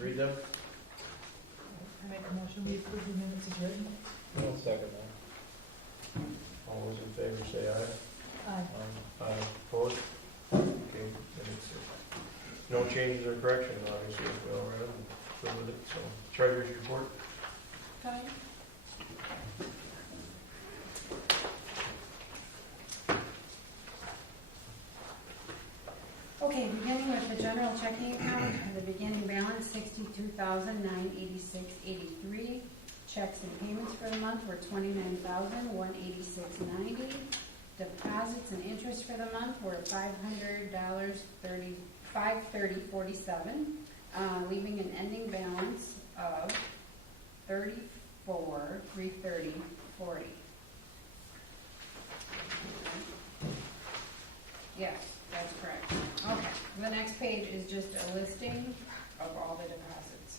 read them? I make a motion, we approve the minutes adjourned. I'll second that. All those in favor say aye. Aye. Aye. Opposed? Okay, minutes. No changes or corrections, obviously, we all read them, good with it, so. Treasurer's report? Fine. Okay, beginning with the general checking account, the beginning balance $62,986.83. Checks and payments for the month were $29,186.90. Deposits and interest for the month were $530.47, leaving an ending balance of $34,330.40. Yes, that's correct. Okay, the next page is just a listing of all the deposits.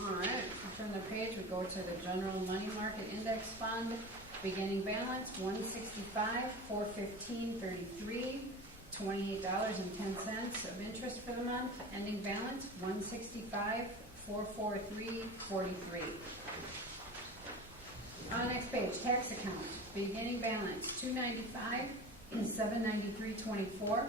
All right, from the page, we go to the general money market index fund. Beginning balance, $165,415.33, $28.10 of interest for the month. Ending balance, $165,443.43. Next page, tax account. Beginning balance, $295,793.24.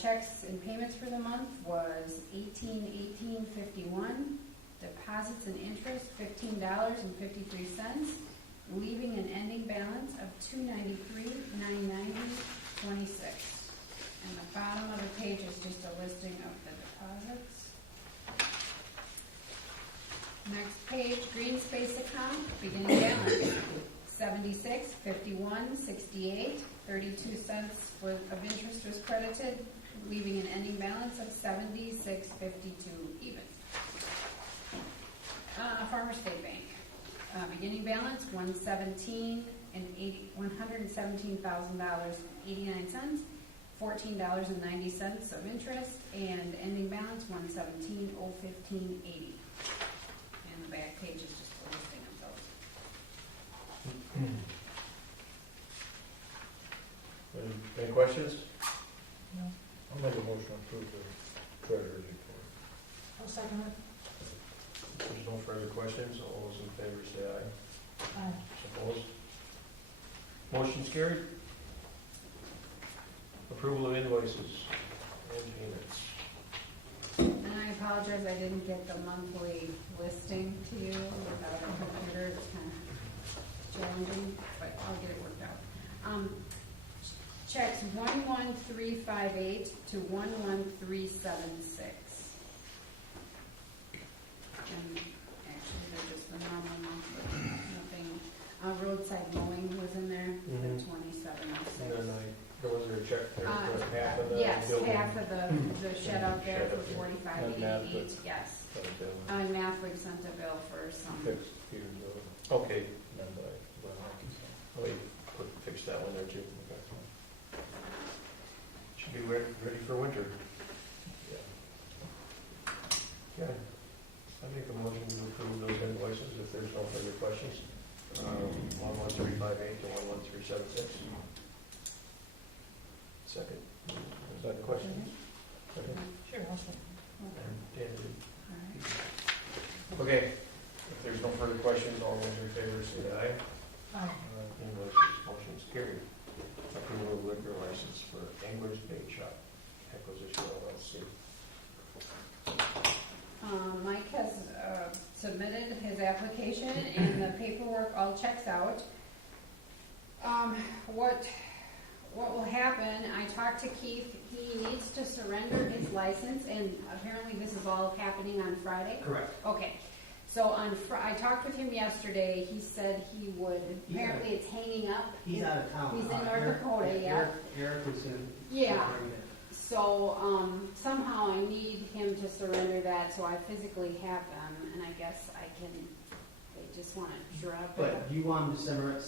Checks and payments for the month was $18,851. Deposits and interest, $15.53, leaving an ending balance of $293,990.26. And the bottom of the page is just a listing of the deposits. Next page, green space account, beginning balance, $76,51.68, 32 cents worth of interest was credited, leaving an ending balance of $76.52 even. Farmer State Bank, beginning balance $117,089, $14.90 of interest, and ending balance $117,015.80. And the back page is just a listing of those. Any questions? No. I'll make a motion to approve the treasurer's report. I'll second it. If there's no further questions, all those in favor say aye. Aye. Opposed? Motion's carried. Approval of invoices and payments. And I apologize, I didn't get the monthly listing to you without a computer. It's kind of challenging, but I'll get it worked out. Checks 11358 to 11376. And actually, they're just the normal monthly, nothing. Roadside mowing was in there, the 2706. And then was there a check there for half of the Yes, building? half of the shed out there for $45.88, yes. And Mathwig sent a bill for some. Fixed Peter's building, Okay, and then by Hockey, so. oh, you fix that one there too. Okay. Should be ready for winter. Yeah. Okay. I make a motion to approve those invoices if there's no further questions. 11358 to 11376. Second. Is that questions? Second. Sure, I'll second. And Dan did. All right. Okay. If there's no further questions, all those in favor say aye. Aye. Invoices, motion's carried. Approval of liquor license for Angler's Bait Shop, Acquisition LLC. Mike has submitted his application and the paperwork all checks out. What will happen, I talked to Keith, he needs to surrender his license, and apparently this is all happening on Friday? Correct. Okay, so I talked with him yesterday, he said he would, apparently it's hanging up. He's out of town. He's in North Dakota, yeah. Eric was in. Yeah. So, somehow I need him to surrender that, so I physically have them, and I guess I can, they just want to drop it. But do you want him to surrender on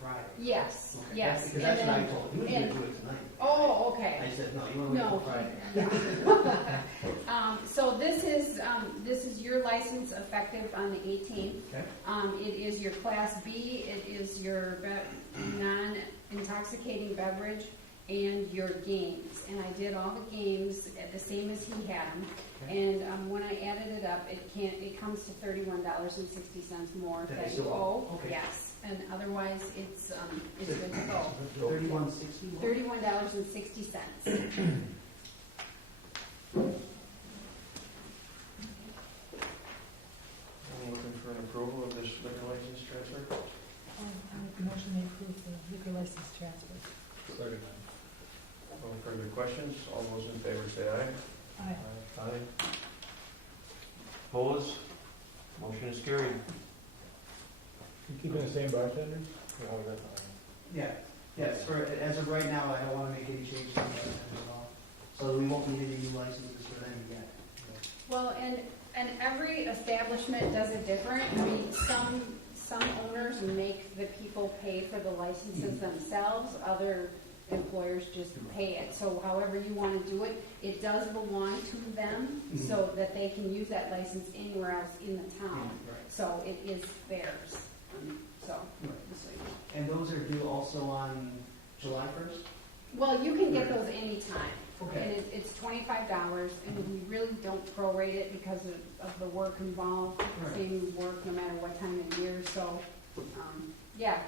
Friday? Yes, Okay. yes. Because that's what I told him. He was going to do it tonight. Oh, okay. I said, no, you want to wait No. till Friday. Yeah. So this is your license effective on the 18th. Okay. It is your Class B. It is your non-intoxicating beverage. and your games. And I did all the games at the same as he had them. And when I added it up, it comes to $31.60 more That that is you still owe. okay. Yes, and otherwise it's good to go. 3160? $31.60. I'm looking for an approval of this liquor license transfer. I make a motion to approve the liquor license transfer. Second. No further questions? All those in favor say aye. Aye. Aye. Opposed? Motion is carried. You keeping the same bartenders? No, we got Yeah, yes, as of right now, I don't wanna make any changes to that at all. So we won't need any new licenses for them yet. Well, and every establishment does it different. I mean, some owners make the people pay for the licenses themselves, other employers just pay it. So however you want to do it, it does belong to them, so that they can use that license anywhere else in the town. Right. So it is theirs. So, just so you know. And those are due also on July 1st? Well, you can get those anytime. Okay. And it's $25, and we really don't prorate it because of the work involved, Right. same work no matter what time of year, so, yeah,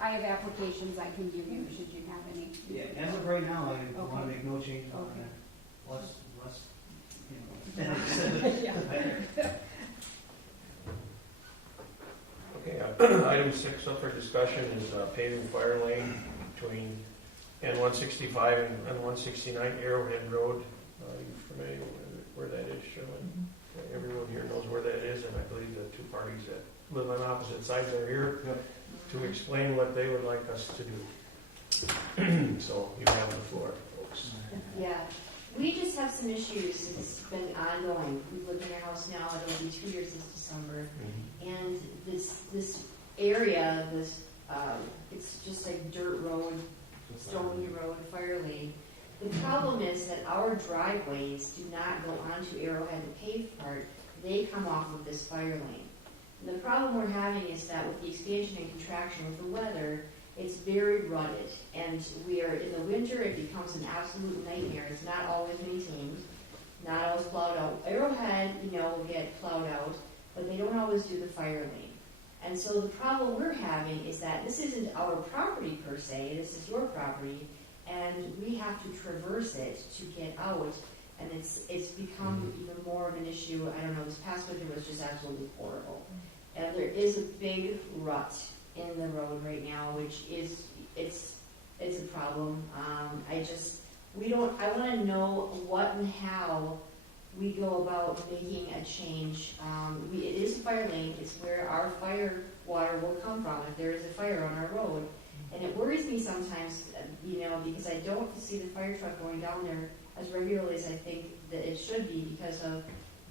I have applications I can give you, should you have any. Yeah, as of right now, I wanna Okay. make no change on Okay. that. Less, you know. Yeah. better. Okay, item 6 up for discussion is paving fire lane between N165 and N169 Arrowhead Road. Are you familiar with where that is, Chairman? Okay, everyone here knows where that is, and I believe the two parties that live on opposite sides are here to explain what they would like us to do. So you have the floor, folks. Yeah, we just have some issues. It's been ongoing. We've lived in our house now, it'll be 2 years this December. And this area, it's just like dirt road, stony road, fire lane. The problem is that our driveways do not go onto Arrowhead, the paved part. They come off of this fire lane. And the problem we're having is that with the expansion and contraction with the weather, it's very rutted. And in the winter, it becomes an absolute nightmare. It's not always maintained, not always plowed out. Arrowhead, will get plowed out, but they don't always do the fire lane. And so the problem we're having is that this isn't our property per se, this is your property, and we have to traverse it to get out, and it's become even more of an issue. I don't know, this past winter was just absolutely horrible. And there is a big rut in the road right now, which is, it's a problem. I want to know what and how we go about making a change. It is a fire lane. It's where our fire water will come from if there is a fire on our road. And it worries me sometimes, because I don't see the fire truck going down there as regularly as I think that it should be because of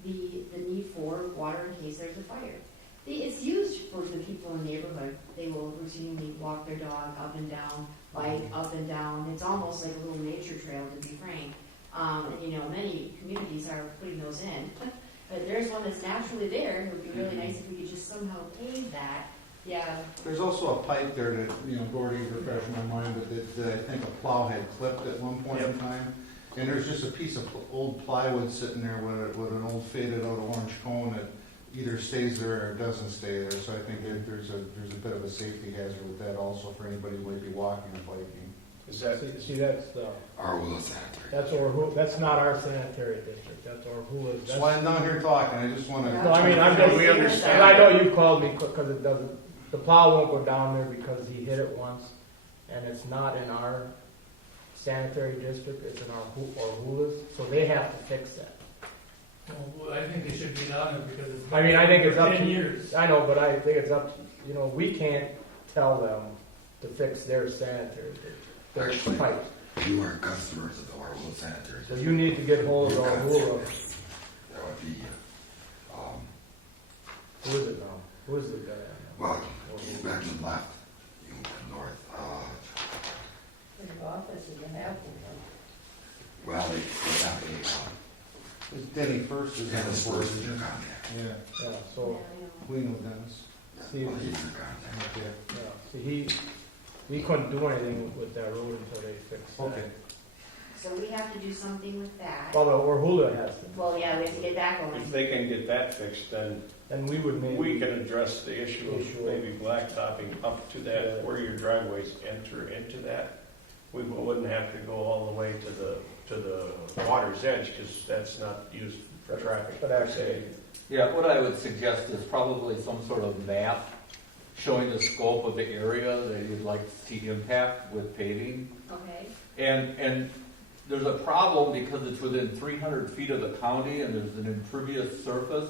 the need for water in case there's a fire. It's used for the people in the neighborhood. They will routinely walk their dog up and down, bike up and down. It's almost like a little nature trail, to be frank. Many communities are putting those in. But there's one that's naturally there. It would be really nice if we could just somehow pave that. Yeah. There's also a pipe there that, Gordy refreshed my mind, but that I think a plow had clipped at one point in time. And there's just a piece of old plywood sitting there with an old faded out orange cone that either stays there or doesn't stay there. So I think there's a bit of a safety hazard with that also for anybody who might be walking or biking. Is that, See, that's Arrowhead sanitary. that's not our sanitary district, that's Arrowhead. That's why I'm down here talking, I just want to. No, I mean, I'm just, We understand. I know you called me because it doesn't, the plow won't go down there because he hit it once, and it's not in our sanitary district, it's in our Arrowhead, so they have to fix that. Well, I think it should be down there because it's. I mean, I think it's up to 10 years. I know, but I think it's up to, we can't tell them to fix their sanitary district, their Actually, pipe. You are customers of the Arrowhead sanitary. So you need to get hold of You're Arrowhead. customers. That would be, Who is it now? Who is the guy? well, he's back to the left, you can go north. Well, they have It's Denny First is a, on the board. first in your contact. Yeah, Yeah, so, we know Dennis. See, Well, he's your contact. Okay. yeah, see, we couldn't do anything with that road until they fixed that. Okay. So we have to do something with that. Well, or Hula has to. Well, yeah, we have to get that going. If they can get that fixed, then And we would maybe. we can address the issue of maybe blacktopping up to that, where your driveways enter into that. We wouldn't have to go all the way to the water's edge, because that's not used for traffic. But actually, Yeah, what I would suggest is probably some sort of map showing the scope of the area that you'd like to see impact with paving. Okay, And there's a problem because it's within 300 feet of the county and there's an impervious surface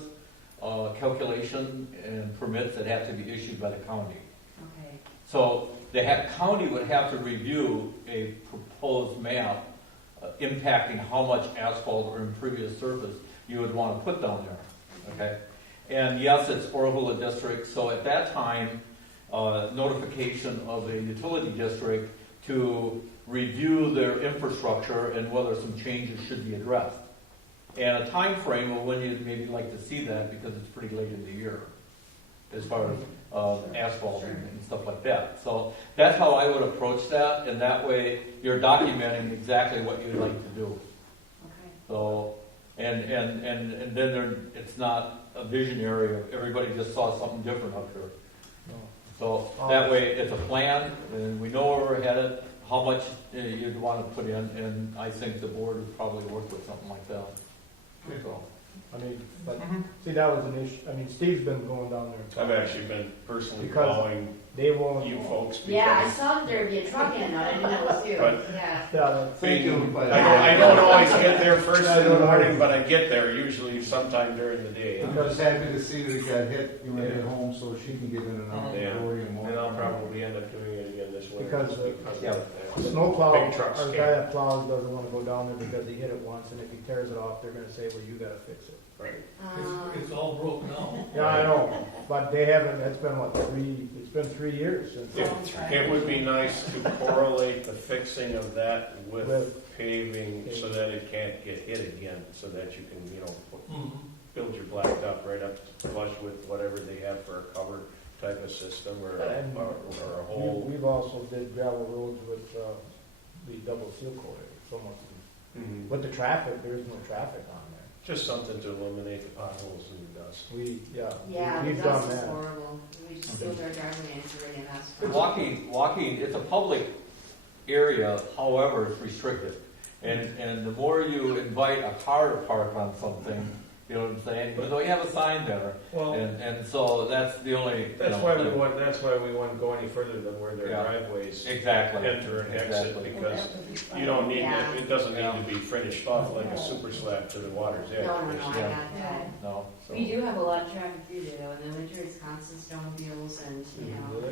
calculation and permits that have to be issued by the county. okay. So the county would have to review a proposed map impacting how much asphalt or impervious surface you would want to put down there, okay? And yes, it's Orhula district, so at that time, notification of a utility district to review their infrastructure and whether some changes should be addressed. And a time frame of when you'd maybe like to see that, because it's pretty late in the year, as far as asphalt and stuff like that. So that's how I would approach that, and that way you're documenting exactly what you'd like to do. Okay. So, and then it's not a visionary of everybody just saw something different up here. So that way it's a plan, and we know where we're headed, how much you'd want to put in, and I think the board would probably work with something like that. So, I mean, but, see, that was an issue, I mean, Steve's been going down there. I've actually been personally Because calling They won't. you folks Yeah, I because saw that there'd be a truck in, I didn't know it was you, But- yeah. Yeah, Thank you. I don't always get there first in the morning, but I get there usually sometime during the day. I'm just happy to see that it got hit, you went at home, so she can get in and out. Yeah. Dory and And I'll probably end up doing it again this winter. Because, just of yeah. the that. snowplow, Big trucks our can't. guy that plows doesn't wanna go down there because he hit it once, and if he tears it off, they're gonna say, well, you gotta fix it. Right. It's all broke now. Yeah, I know, but they haven't, it's been what, it's been 3 years since. It would be nice to correlate the fixing of that with With- paving so that it can't get hit again, so that you can, Mhm. build your blacktop right up flush with whatever they have for a cover type of system or And a hole. We've also did gravel roads with, the double seal coating, so much. Mhm. With the traffic, there is no traffic on there. Just something to eliminate the potholes and the dust. Yeah, the we've done dust is that. horrible, we just filled our driveway and threw it in asphalt. walking, it's a public area, however, it's restricted. And the more you invite a car to park on something, you know what I'm saying? Even though you have a sign there, Well, and so that's the only. that's why we wouldn't go any further than where their Yeah. driveways Exactly. enter and exit, Exactly. because you don't need, Yeah. it doesn't need to be finished off like a super slab to the water's edge. No, I got Yeah. that. No. So. We do have a lot of traffic through there, though, in the winter it's constant snowmobiles and, you know,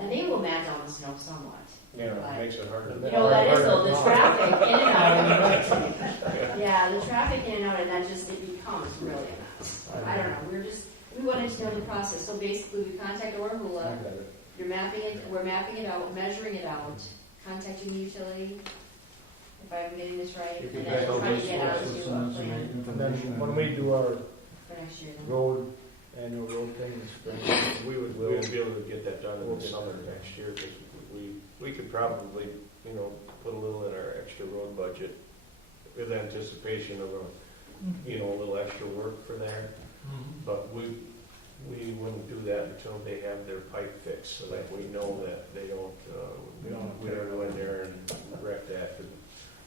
and they will mat down the snow somewhat. Yeah, it makes it harder. You know, that is though, the traffic in and out. Yeah, the traffic in and out, and that just, it becomes really a mess. I don't know, we wanted to know the process, so basically we contact Orhula, you're mapping it, we're mapping it out, measuring it out, contacting the utility, if I'm getting this right, and then trying to get out to a plan And then when we do our for next year. annual road thing in spring, We would be able to get that done in the summer next year, because we could probably, put a little in our extra road budget with anticipation of a little extra work for that. Mhm. But we wouldn't do that until they have their pipe fixed, so that we know that they don't, we don't go in there and wreck that.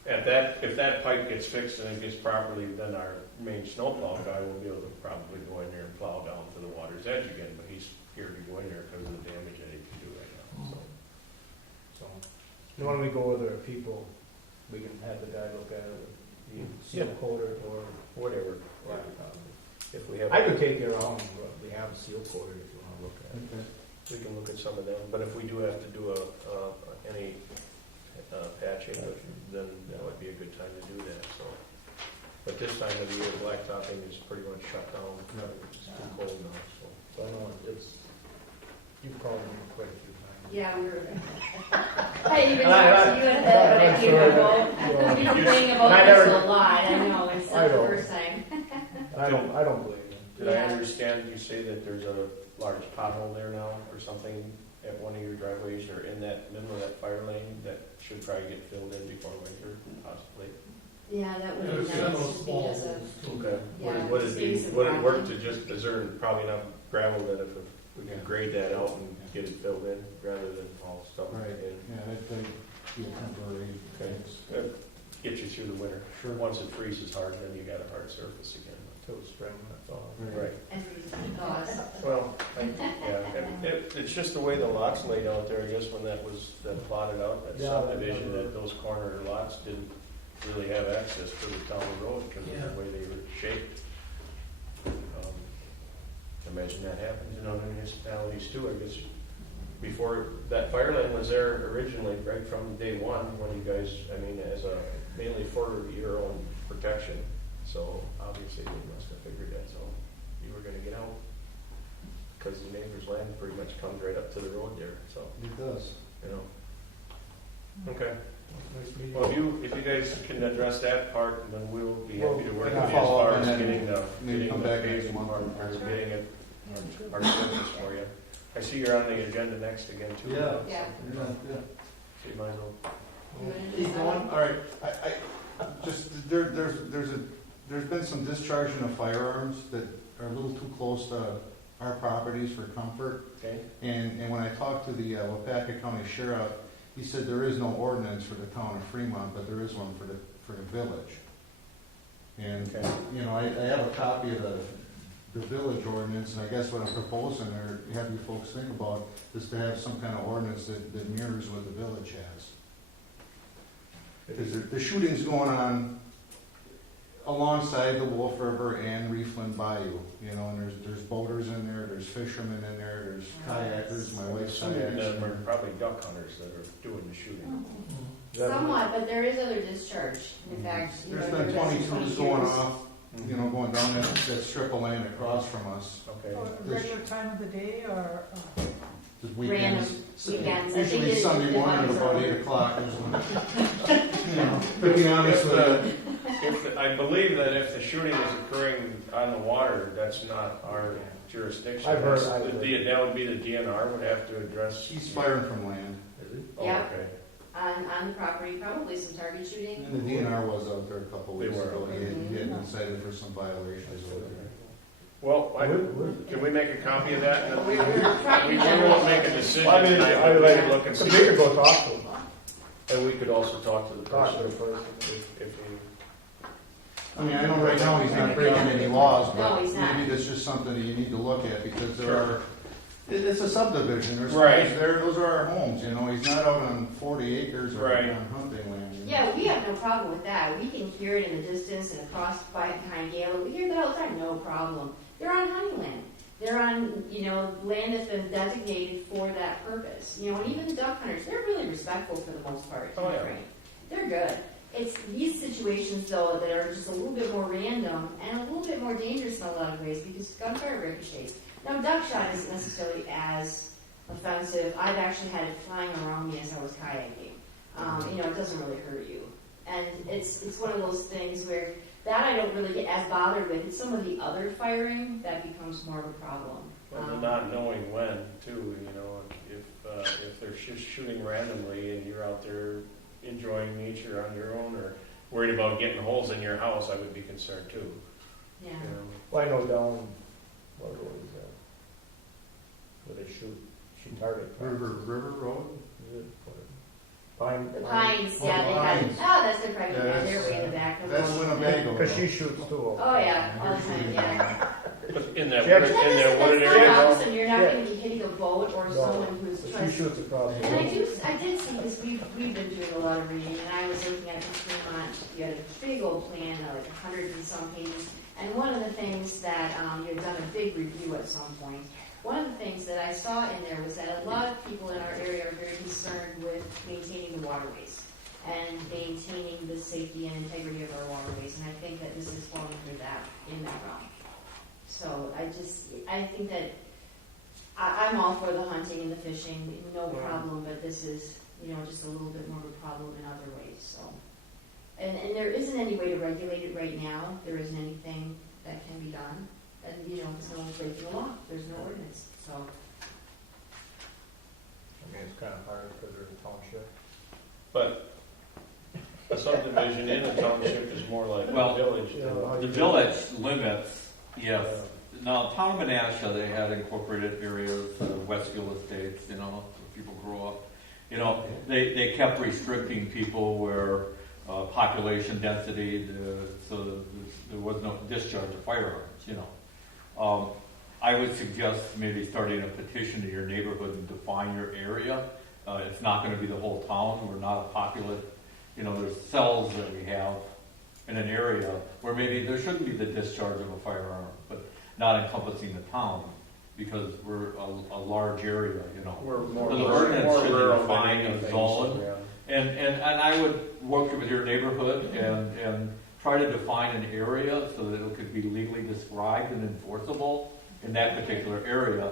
If that pipe gets fixed and it gets properly, then our main snowplow guy will be able to probably go in there and plow down to the water's edge again, but he's scared to go in there because of the damage that he can do right now, so. so. And when we go with our people, we can have the guy look at it, the seal coater or Whatever, if we have. I could take you around, we have a seal coater if you wanna look at it. We can look at some of them, but if we do have to do any patching, then that would be a good time to do that, so. But this time of the year, blacktopping is pretty much shut down, it's too cold now, so. So I know you've called me quite a few times. Yeah, we were. I even talked to you at that, when I came to vote. We've been complaining about this a lot, I know, it's not the first time. I don't blame you. Did I understand you say that there's a large pothole there now or something at one of your driveways or in that middle of that fire lane that should probably get filled in before winter, possibly? Yeah, that would There's be several nice small because of, holes too. Okay. Yeah, Would it be, space would it work around to just, is there probably enough gravel that if we can grade that out and get it filled in rather than all stuff Right. in? Yeah, that'd be a temporary Okay. fix. Good. Get you through the winter. Sure. Once it freezes hard, then you got a hard surface again. Till spring, that's all. Right. and reduce costs. Well, it's just the way the lots laid out there, I guess, when that was plotted out, that Yeah, subdivision, that those corner lots didn't really have access to the town road because Yeah. of the way they were shaped. Imagine that happens in other municipalities too, I guess. Before, that fire lane was there originally, right from day one, when you guys, I mean, as a, mainly for your own protection. So obviously you must have figured that, so you were gonna get out. Because the neighbor's land pretty much comes right up to the road there, so, It does. you know. Okay, Nice meeting well, you. if you guys can address that part, then we'll be Well, happy to work with and you I'll as follow far up as and then getting the, maybe getting come the back next paving month. part, or getting it, our service for you. I see you're on the agenda next again too. Yeah. Yeah. Yeah, yeah. So you might as well. You wanna do Keep that? going, all right, there's been some discharging of firearms that are a little too close to our properties for comfort. Okay. And when I talked to the Wapaka County Sheriff, he said there is no ordinance for the town of Fremont, but there is one for the village. And, Okay. you know, I have a copy of the village ordinance, and I guess what I'm proposing, or have you folks think about, is to have some kind of ordinance that mirrors what the village has. Because the shooting's going on alongside the Wolf River and Reefland Bayou, you know, and there's boaters in there, there's fishermen in there, there's kayakers, my wife's Some of kayaks. them are probably duck hunters that are doing the shooting. Somewhat, but there is other discharge. In fact, you know, There's been 22s going 22s. off, you know, going down that strip of land across from us. Okay. Or regular time of the day or, Just weekends. Weekends. I think Usually it Sunday morning at depends about on- 8 o'clock. is when- You know, to be honest with you. I believe that if the shooting is occurring on the water, that's not our jurisdiction. I've heard- That would be the DNR would have to address. He's firing from land. Oh, Yeah. okay. On the property, probably some target shooting. And the DNR was out there a couple They weeks were, ago. okay. He had been cited for some violations over there. Well, can we make a copy of that? And then we Property won't make a decision I mean, tonight, I but we like, can look and so see. we could go talk to him. And we could also talk to the Talk to person the person. if you. I mean, I know right now he's not breaking any laws, No, but he's not. maybe that's just something that you need to look at, because there Sure. are, it's a subdivision, there's Right. homes there, those are our homes, you know, he's not out on 40 acres or Right. on hunting land. you know. Yeah, we have no problem with that. We can hear it in the distance and across behind Gala. We hear that all the time, no problem. They're on hunting land. They're on, land that's been designated for that purpose. And even the duck hunters, they're really respectful for the most part. Oh, yeah. Right? They're good. It's these situations, though, that are just a little bit more random and a little bit more dangerous in a lot of ways because gunfire ricochets. Now, duck shot isn't necessarily as offensive. I've actually had it flying around me as I was kayaking. It doesn't really hurt you. And it's one of those things where that I don't really get as bothered with. It's some of the other firing that becomes more of a problem. Well, the not knowing when, too, if they're just shooting randomly and you're out there enjoying nature on your own or worried about getting holes in your house, I would be concerned too. Yeah. you know. Well, I know down, what road is that? Where they shoot target. River Road? Is it? Pine. The pines, yeah, they Pines. had. Oh, that's their private Yeah, land. They're way in the back. That's Winnebago. Because she shoots too. Oh yeah, all the time. Yeah. But in that, Yeah, wooded- but in that wooded That's area, not though, awesome. You're not Yeah. going to be hitting a boat or No, someone who's She trying. shoots across the And I road. did see this. We've been doing a lot of reading, and I was looking at the Fremont. You had a big old plan, like 100 and some pages. And one of the things that you had done a big review at some point. One of the things that I saw in there was that a lot of people in our area are very concerned with maintaining the waterways and maintaining the safety and integrity of our waterways. And I think that this is falling through that in that realm. So I think that I'm all for the hunting and the fishing, no problem, but this is, just a little bit more of a problem in other ways, so. And there isn't any way to regulate it right now. There isn't anything that can be done. And, because no one's breaking the law. There's no ordinance, so. I mean, it's kind of hard because they're a township. But a subdivision in a township is more like a Well, village. Yeah, than- how The you- village limits, yes. Now, town of Menasha, they had incorporated areas, Westfield Estates, you know, where people grow up. You know, they kept restricting people where population density, so there was no discharge of firearms, you know. I would suggest maybe starting a petition to your neighborhood and define your area. It's not gonna be the whole town, we're not a populous, you know, there's cells that we have in an area where maybe there shouldn't be the discharge of a firearm, but not encompassing the town, because we're a large area, you know. We're more, So the more ordinance should rural than define a anything, zone. yeah. And I would work with your neighborhood and try to define an area so that it could be legally described and enforceable in that particular area.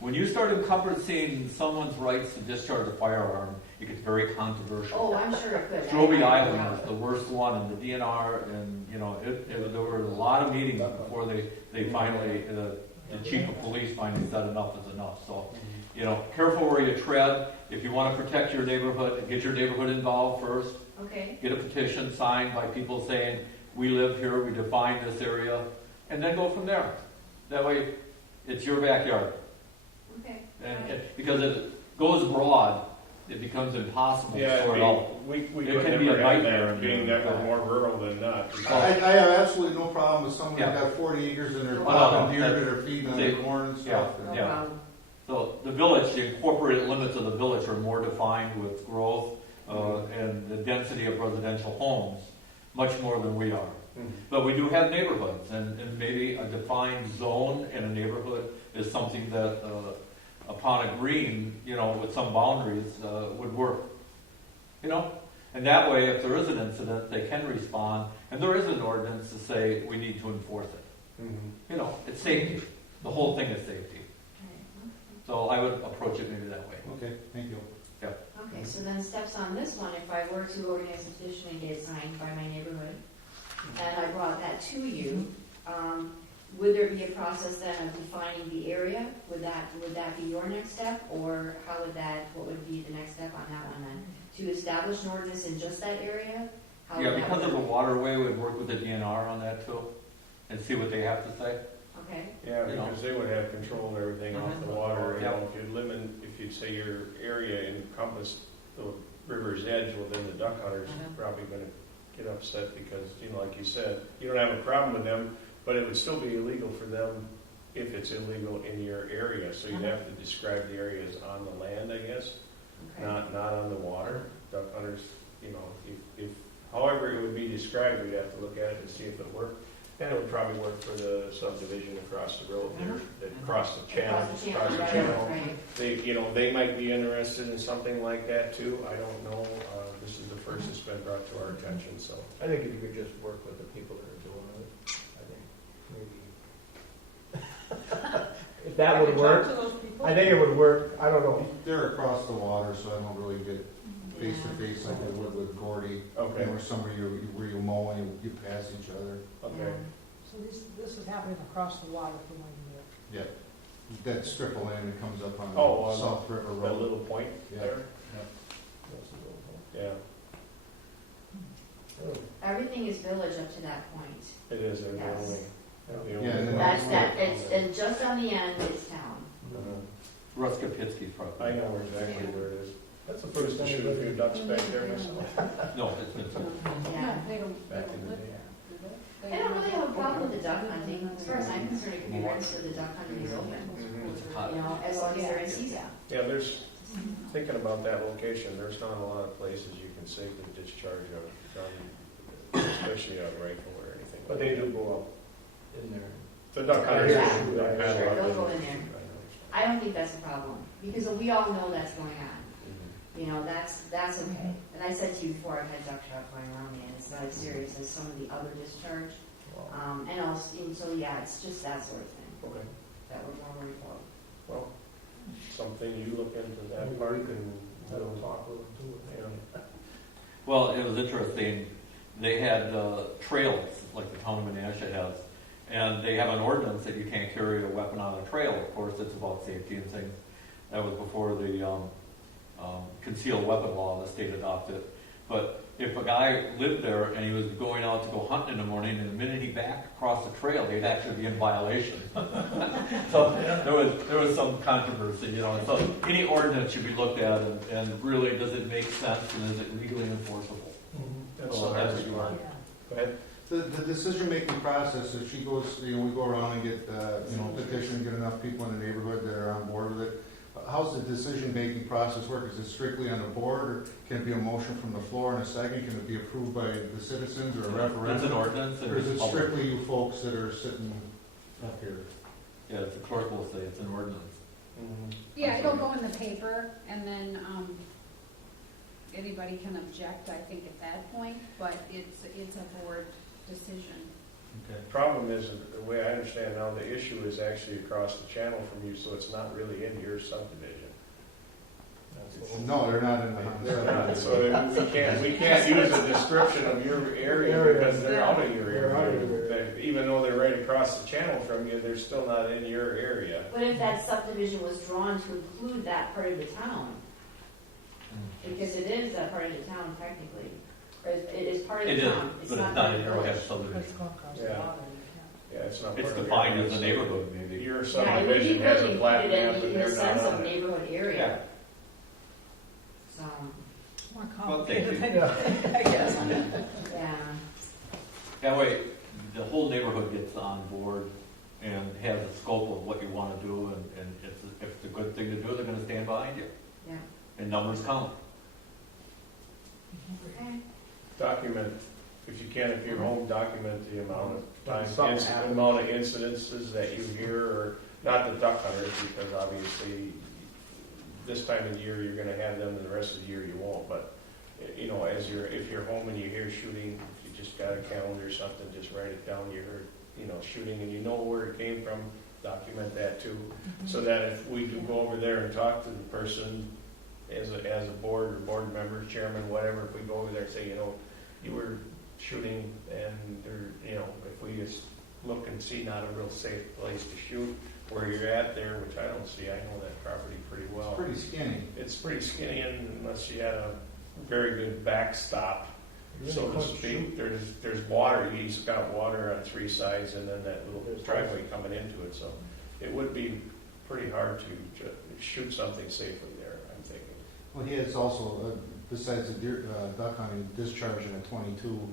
When you start encompassing someone's rights to discharge a firearm, it gets very controversial. Oh, I'm sure it could. Joby I- Island was the worst one, and the DNR, and, you know, there were a lot of meetings before they finally, the chief of police finally said enough is enough, so, you know, careful where you tread. If you want to protect your neighborhood, get your neighborhood involved first, Okay, get a petition signed by people saying, we live here, we define this area, and then go from there. That way, it's your backyard. okay. Because if it goes broad, it becomes impossible to Yeah, sort out. we It could can be never a have nightmare that, in being there. that we're more rural than not. I have absolutely no problem with someone Yeah. who's got 40 acres and they're Oh, popping no, deer that are feeding on the corn and stuff. No Yeah. problem. So the village, the incorporated limits of the village are more defined with growth and the density of residential homes, much more than we are. But we do have neighborhoods, and maybe a defined zone in a neighborhood is something that, upon agreeing, you know, with some boundaries, would work. You know? And that way, if there is an incident, they can respond, and there is an ordinance to say we need to enforce it. You know, it's safety. The whole thing is safety. So I would approach it maybe that way. Okay, thank you. Okay, so then steps on this one, if I were to organize a petition and get it signed by my neighborhood, and I brought that to you, would there be a process then of defining the area? Would that be your next step, or what would be the next step on that one then? To establish an ordinance in just that area? How Yeah, would that because of the work? waterway, we'd work with the DNR on that too, and see what they have to say. Okay, Yeah, You know. because they would have control of everything off the water, you know, if you'd say your area encompassed the river's edge, well, then the duck hunters are probably gonna get upset because, you know, like you said, you don't have a problem with them, but it would still be illegal for them if it's illegal in your area, so you'd have to describe the areas on the land, I guess, okay. not on the water. Duck hunters, you know, if however it would be described, we'd have to look at it and see if it worked. And it would probably work for the subdivision across the road there, that crossed the channel, Across the channel, right. They, you know, they might be interested in something like that too, I don't know. This is the first that's been brought to our attention, so. I think if you could just work with the people that are doing it, I think maybe. If that would Talk work, to those people. I think it would work, I don't know. They're across the water, so I don't really get face to face like I would with Gordy. Okay, You know, where somebody, where you mow and you pass each other. okay. So this is happening across the water from where you live. Yeah. That strip of land that comes up on Oh, on South River That Road. little point Yeah. there? Yeah, Everything is village up to that point. it is, they're the Yes. only. Yeah, and then- That's that, and just on the end, it's town. Russ Kapitsky's property. I know exactly where it is. That's the First first to thing. shoot a few ducks back there myself, No, it's been sold. Yeah. They don't back in the live day. there, do they? I don't really have a problem with the duck hunting. As far as I'm concerned, it could be registered, the duck hunting is open. It's hot. You know, as long as they're in season. Yeah, there's, thinking about that location, there's not a lot of places you can safely discharge a gun, especially a rifle or anything. But they do go up in there. The duck hunters. Yeah, shoot that sure, padlock they'll and- go in there. I don't think that's a problem, because we all know that's going on. You know, that's okay. And I said to you before, I've had duck shot going around me, and it's not as serious as some of the other discharge. And also, and so, yeah, it's just that sort of thing Okay, that we're more worried about. well, something you look into that part and, I don't talk with them too. yeah. Well, it was interesting, they had trails, like the town of Menasha has, and they have an ordinance that you can't carry a weapon on a trail, of course, it's about safety and things. That was before the concealed weapon law the state adopted. But if a guy lived there and he was going out to go hunting in the morning, and the minute he backed across the trail, he'd actually be in violation. So there was some controversy, you know. So any ordinance should be looked at, and really, does it make sense, and is it legally enforceable? That's So the that's hardest what you part. want. Go ahead. The decision-making process, if she goes, you know, we go around and get, petition, get enough people in the neighborhood that are on board with it. How's the decision-making process work? Is it strictly on the board, or can it be a motion from the floor in a second? Can it be approved by the citizens or a It's referendum? an ordinance. And Or is it it's public. strictly you folks that are sitting up here? Yeah, the clerk will say it's an ordinance. Yeah, it'll go in the paper, and then, anybody can object, I think, at that point, but it's a board decision. Okay. Problem is, the way I understand now, the issue is actually across the channel from you, so it's not really in your subdivision. No, they're not in They're not, the. so we can't use a description of your area because they're out of your They're out of your area. Even though they're right across the channel from you, they're still not in your area. But if that subdivision was drawn to include that part of the town, because it is that part of the town technically, or it is part of It the is, town. but it's part not of in the Arrowhead village. subdivision. Let's go across the Yeah. water. Yeah, it's not. It's part of defined your as a area. neighborhood, maybe. Your Yeah, it would be subdivision has really a plat included map in and the they're sense not of on it. neighborhood area. So, More Well, thank you. complicated, I guess. yeah. That way, the whole neighborhood gets on board and has a scope of what you want to do, and if it's a good thing to do, they're going to stand behind you. Yeah. And numbers count. Okay. Document, if you can, if you're home, document the amount of times, Something the happened. amount of incidences that you hear, or not the duck hunters, because obviously this time of the year you're gonna have them, and the rest of the year you won't, but, you know, if you're home and you hear shooting, if you just got a calendar or something, just write it down, you heard, you know, shooting, and you know where it came from, document that too, so that if we do go over there and talk to the person as a board or board member, chairman, whatever, if we go over there and say, you know, you were shooting and there, you know, if we just look and see not a real safe place to shoot, where you're at there, which I don't see, I know that property pretty well. It's pretty skinny. It's pretty skinny unless you had a very good backstop, so to speak. There's water, he's got water on three sides and then that little driveway coming into it, so it would be pretty hard to shoot something safely there, I'm thinking. Well, he has also, besides the duck hunting, discharging a 22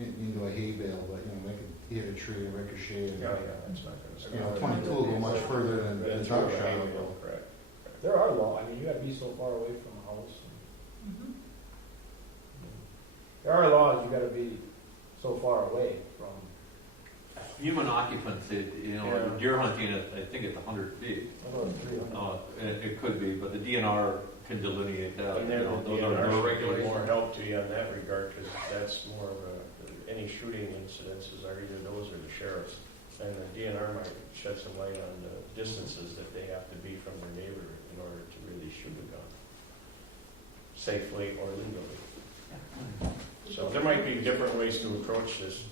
into a hay bale, but, you know, they could hit a tree and ricochet. And, Yeah, that's not you know, gonna. 22 will go much further than the That's duck right, shot. correct. There are laws, I mean, you gotta be so far away from the house. There are laws, you gotta be so far away from. Human occupancy, you know, Yeah. deer hunting, I think it's 100 feet. I know it's 300. It could be, but the DNR can delineate that. And You then know, the those are DNR their should be more regulations. help to you in that regard, because that's more of any shooting incidences are either those or the sheriff's. And the DNR might shed some light on the distances that they have to be from their neighbor in order to really shoot a gun safely or legally. So there might be different ways to approach this,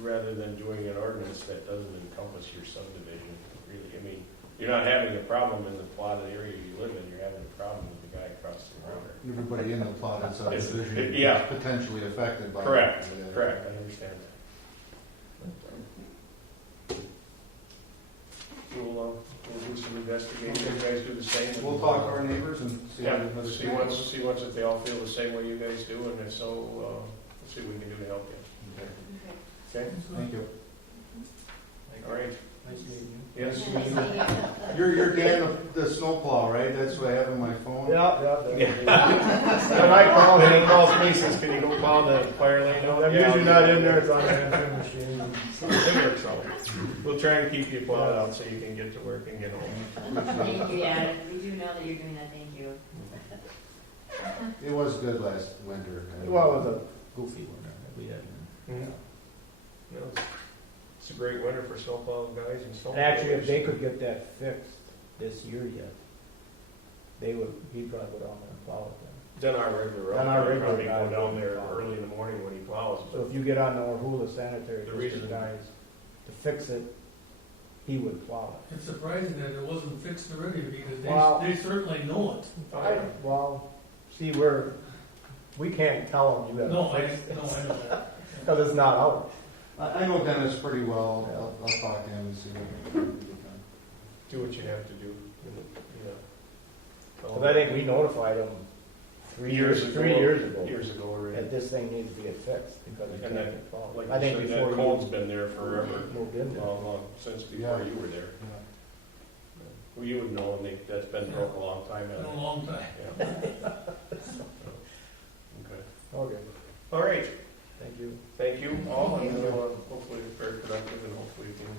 rather than doing an ordinance that doesn't encompass your subdivision. Really, I mean, you're not having a problem in the plotted area you live in, you're having a problem with the guy across the river. Everybody in the plotted subdivision Yeah. is potentially affected by Correct, it. correct, I understand that. We'll do some investigating, you guys do the same. We'll talk to our neighbors and see Yeah, what see once if they all feel the same way you guys do, and if so, we'll see what we can do to help you. Okay? Thank you. All right. Nice meeting you. Yes? You're Dan the snowplow, right? That's what I have on my phone. When I call, Then he calls police, can you go plow the fire lane out? I'm usually not in there, it's on the answering machine. It works out. We'll try and keep you plowed out so you can get to work and get home. Thank you, yeah, we do know that you're doing that, thank you. It was good last winter. Well, it was a goofy one that we had. No, it's a great winter for snowplow guys and snow. And actually, if they could get that fixed this year yet, he'd probably go down there and plow it then. Then our regular Then our road, regular probably guy go down will there plow. early in the morning when he plows. So if you get on the Orhula sanitary The district reason- guys to fix it, he would plow it. It's surprising that it wasn't fixed already, because Well- they certainly know it. Well, see, we can't tell them you No, gotta I fix it, know that. because it's not ours. I know Dennis pretty well, I'll talk to him and see what we can do. Do what you have to do, Because I think we notified them 3 years ago. Years ago already. That this thing needs to get fixed because it And can't that- get plowed. Like I think you said, before that you code's been there forever, moved in there. long, since before you were there. Well, you would know, and that's been broke a long time. Been a long time. Yeah. Okay. Okay, All right, thank you. thank you all, and hopefully it's very productive, and hopefully you can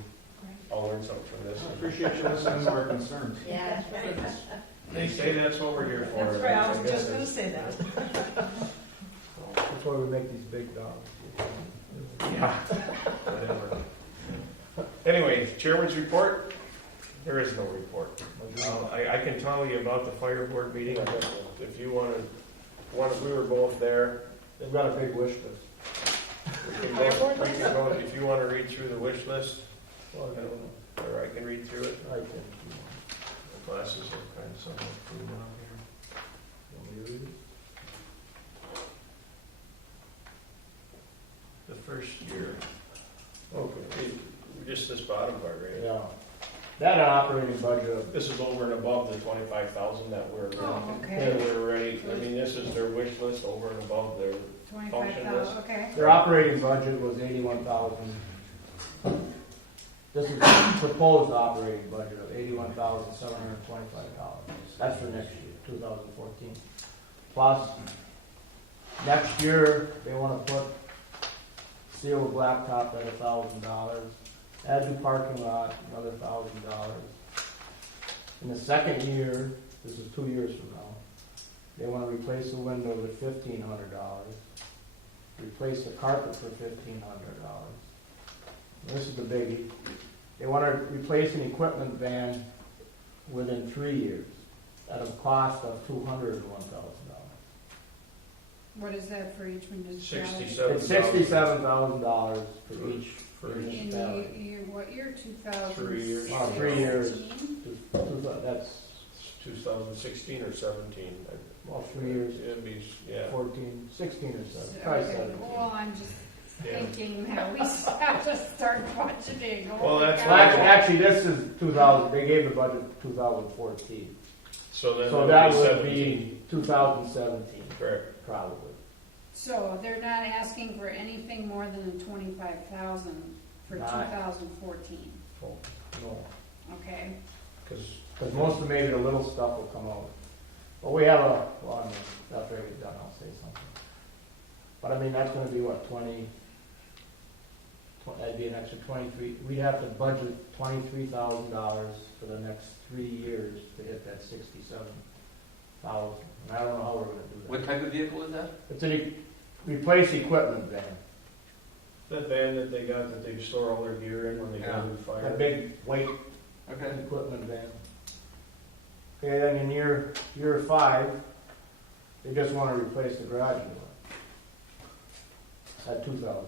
all learn something from this. I appreciate you listening to our concerns. Yeah, that's right. They say that's what we're here for. That's right, I was guess just gonna it's- say that. That's why we make these big dogs. Yeah. Whatever. Anyway, chairman's report, there is no report. I can tell you about the fire board meeting, if you we were both there. They've got a big wish list. We can go, if you want to read through the wish list, or I can read through it. I can. The glasses are kind of somewhat clean out here. Want me to read it? The first year. Okay, just this bottom part, right? Yeah. That operating budget of This is over and above the 25,000 that we're, Oh, that okay. we're ready, I mean, this is their wish list over and above their, 25,000, okay. their operating budget was 81,000. This is the proposed operating budget of $81,725. That's for next year, 2014. Plus, next year, they want to put seal blacktop at $1,000. Add the parking lot, another $1,000. In the second year, this is 2 years from now, they want to replace the windows at $1,500. Replace the carpet for $1,500. This is the biggie. They want to replace an equipment van within 3 years at a cost of $201,000. What is that for each municipality? It's $67,000 for each For each. municipality. What year, 2000? 3 years. 3 years. That's, 2016 or 17. well, 3 years, It'd be, yeah. 14, 16 or 17, probably Okay, 17. well, I'm just Yeah. thinking that we have to start budgeting. Oh Well, my that's God. Well, actually, this is 2000, they gave the budget 2014. So then So it that would would be 17. be 2017, Correct. probably. So they're not asking for anything more than the 25,000 for Not- 2014, No, okay? Because because most of maybe the little stuff will come out. But we have well, I mean, after everything's done, I'll say something. But I mean, that's gonna be what, that'd be an extra 23, we'd have to budget $23,000 for the next 3 years to hit that 67,000. And I don't know how we're gonna do that. What type of vehicle is that? It's a replace equipment van, that van that they got that they store all their gear in when they go to the fire. that big weight Okay. equipment van. Okay, then in year 5, they just wanna replace the garage door. At 2,000.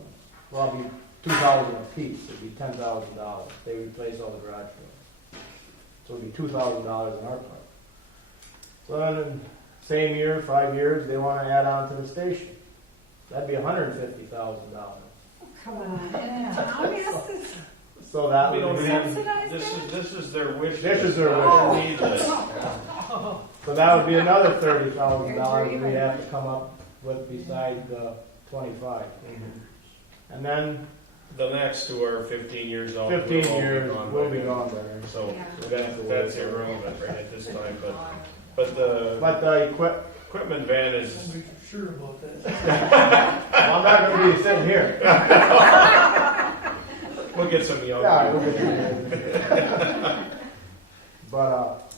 Well, it'd be 2,000 a piece, it'd be $10,000. They replace all the garage doors. So it'd be $2,000 in our part. So then, in same year, 5 years, they wanna add on to the station. That'd be $150,000. Come on, Tom, yes, it's- So that We don't would be, have, this is their wish. This is their list. wish. Need list. so that would be another $30,000 we have to come up with besides the 25. And then The next two are 15 years old. 15 years, by we'll be then. gone there. So Yeah. that's irrelevant right at this time, but the But the equipment van is, Don't be sure about that. I'm not gonna be sitting here. we'll get some young Yeah, people. we'll get you. But,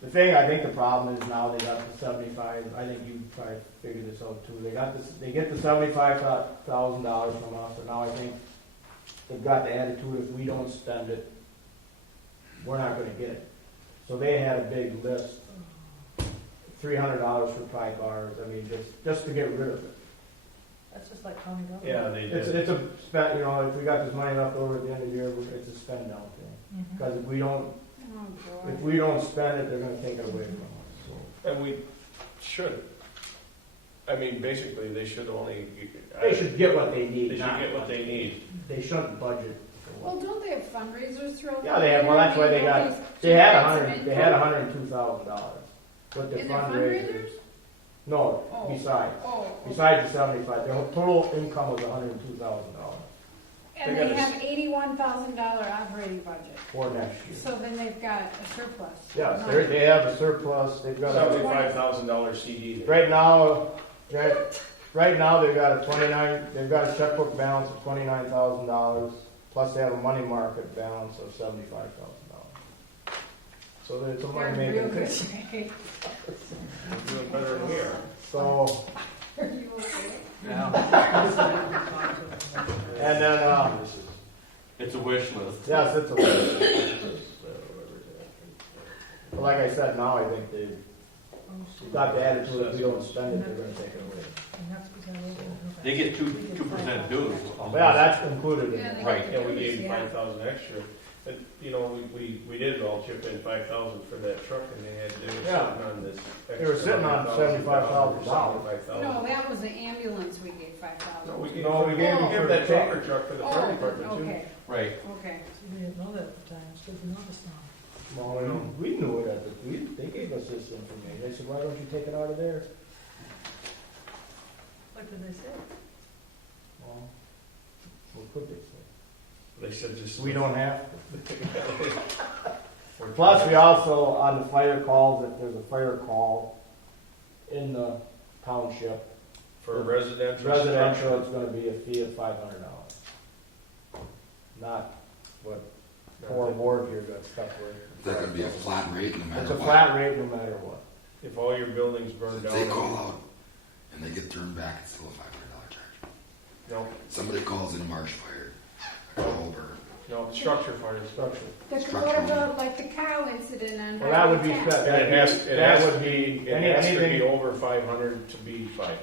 the thing, I think the problem is now they got the 75, I think you probably figured this out too. They get the $75,000 from us, and now I think they've got the attitude if we don't spend it, we're not gonna get it. So they had a big list, $300 for pry bars, I mean, just to get rid of it. That's just like county government. Yeah, they It's did. a spend, you know, if we got this money left over at the end of the year, it's a spend down thing. Mhm. Because if Oh, boy. we don't spend it, they're gonna take it away from us, so. And we should. I mean, basically, they should only. They should get what they need. They should not- get what they need. They shouldn't budget. for Well, what- don't they have fundraisers throughout? Yeah, they have, well, that's why they got, they had $102,000 with the In their fundraisers. fundraisers? No, Oh. besides, Oh, okay. besides the 75, their total income was $102,000 And They they got a- have $81,000 operating budget, for next year. so then they've got a surplus. Yes, they have a surplus, they've got a, $75,000 CD. right now, they've got they've got a checkbook balance of $29,000, plus they have a money market balance of $75,000. So it's a money They're in real making good thing. shape. Doing better than we are. So, Are you okay? and then, It's a wish list. yes, it's a, but like I said, now I think they've got the attitude if we don't spend it, they're gonna take it away. They get 2% dues. Yeah, that's included in Yeah, it. they Right. got Yeah, we the gave dues, 5,000 extra. But, you know, we did all chip in 5,000 for that truck and they were Yeah. sitting on this. They were sitting on $75,000. No, that was the ambulance we gave 5,000. No, we gave, No, we gave them give for that the tanker truck for the fire Oh, department too. okay, Right. okay. We didn't know that at the time, it's good to know this now. Well, we knew it they gave us this information. They said, why don't you take it out of there? What did they say? Well, what could they say? They said just. We don't have to. Plus, we also, on the fire calls, if there's a fire call in the township, For residential. residential, it's gonna be a fee of $500. Not what poor board here got stuck with. That could be a flat rate no matter It's what. a flat rate no matter what. If all your buildings burn If down. they call out and they get turned back, it's still a $500 charge. No, Somebody calls in a marsh fire, a coal burn. no, structure fire. Structure. What about like the cow incident on Well, that would be, Highway 10? that would be, It has to be anything, over 500 to be 500.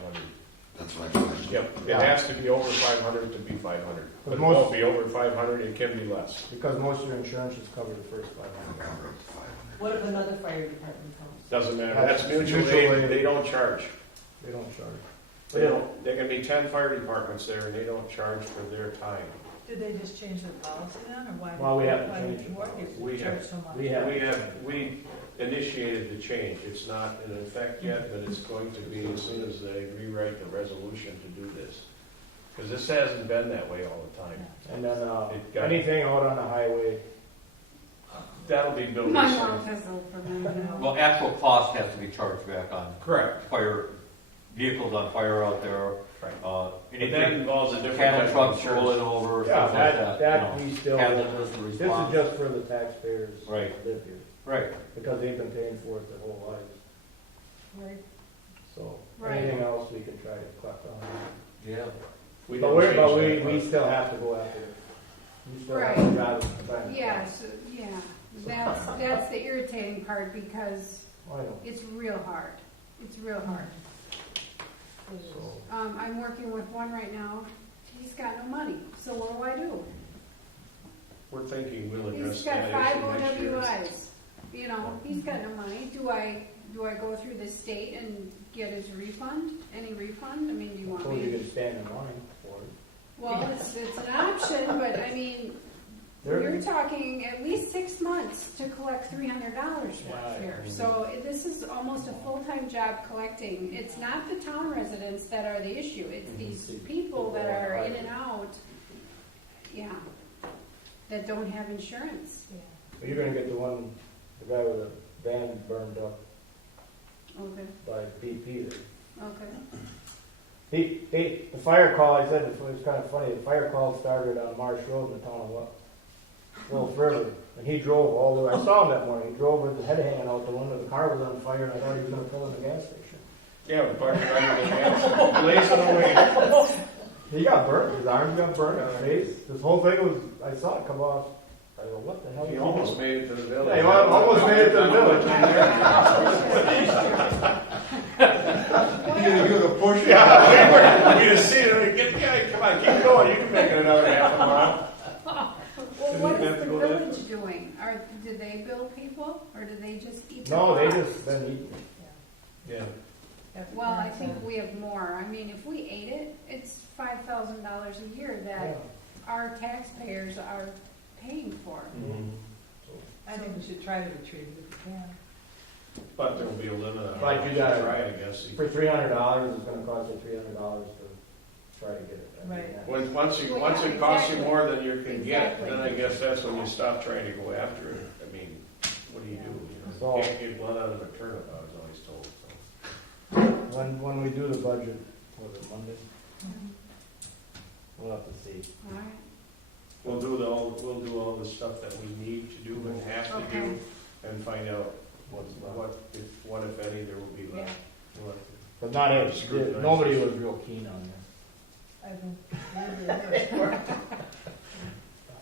That's what I questioned. Yep, it Yeah. has to be over 500 to be 500. But it most- won't be over 500, it can be less. because most of your insurance is covered the first They'll 500. cover up to 500. What if another fire department comes? Doesn't matter, That's that's mutual mutual aid, aid. they don't charge. They don't charge. They don't, there can be 10 fire departments there and they don't charge for their time. Did they just change their policy then, or why? Well, we have to why change did the mortgage policy. We charge have- so much? We initiated the change, it's not in effect yet, but it's going to be as soon as they rewrite the resolution to do this. Because this hasn't been that way all the time. And then, It got- anything out on the highway, That'll be built. My mouth is open. Well, actual cost has to be charged back on Correct. fire, vehicles on fire out there. Right. But that Anything, involves a different. cattle type of trucks insurance. rolling over, yeah, stuff like that. that you we know. still, Hazardous this is response. just for the taxpayers Right. that live here, Right. because they've been paying for it their whole lives. Right. So, Right. anything else we can try to collect on. Yeah. We But didn't we change that. still have to go after it. We still have Right. to drive it back. Yeah, so, yeah, that's the irritating part because I know, it's real hard. It's real hard. so, I'm working with one right now. He's got no money, so what do? We're thinking we'll address He's got that 5 issue next year. OWIs. You know, he's got no money. Do I go through the state and get his refund? Any refund? I mean, do you I want told you me? you could stand in line for it. Well, it's an option, but I mean, you're talking at least 6 months to collect $300 Yeah, worth here. I mean- So this is almost a full-time job collecting. It's not the town residents that are the issue. It's these people that are in and out, yeah, that don't have insurance. Yeah. But you're gonna get the guy with the van burned up Okay, by BP there. okay. The fire call, I said, it was kind of funny, the fire call started on Marsh Road in the town of Wolf River, and he drove all the way, I saw him that morning, he drove with his head hanging out the window, the car was on fire, and I thought he was gonna pull in the gas station. Yeah, we parked it under the gas, blazing away. He got burnt, his arms got burnt, his face, this whole thing was, I saw it come off, I go, what the hell? He is almost doing? made it to the village. Yeah, he almost made it to the village. You gonna push it? Yeah, we just seen it on, keep going, you can make it another half a mile. Well, what Didn't is have the to go that village doing? Do they bill people, or do they just eat? No, their they box? just been eating. Yeah. Well, I think we have more. I mean, if we ate it, it's $5,000 a year that our taxpayers are paying for. I think we should try to retrieve it if we can. But there will be a limit on Like how you much gotta- you try, I guess. For $300, it's gonna cost you $300 to try to get it. Right. Once Well, it costs you exactly. more than you can get, Exactly. then I guess that's when you stop trying to go after it. I mean, what do you do? So- You can't get blood out of a turnip, I was always told, so. When we do the budget, was it Monday? We'll have to see. All right. We'll do all the stuff that we need to do and have to Okay. do, and find out what if any, there will be Yeah. left. We'll have to- But not every, Scrutinize. nobody was real keen on this. I think we're good.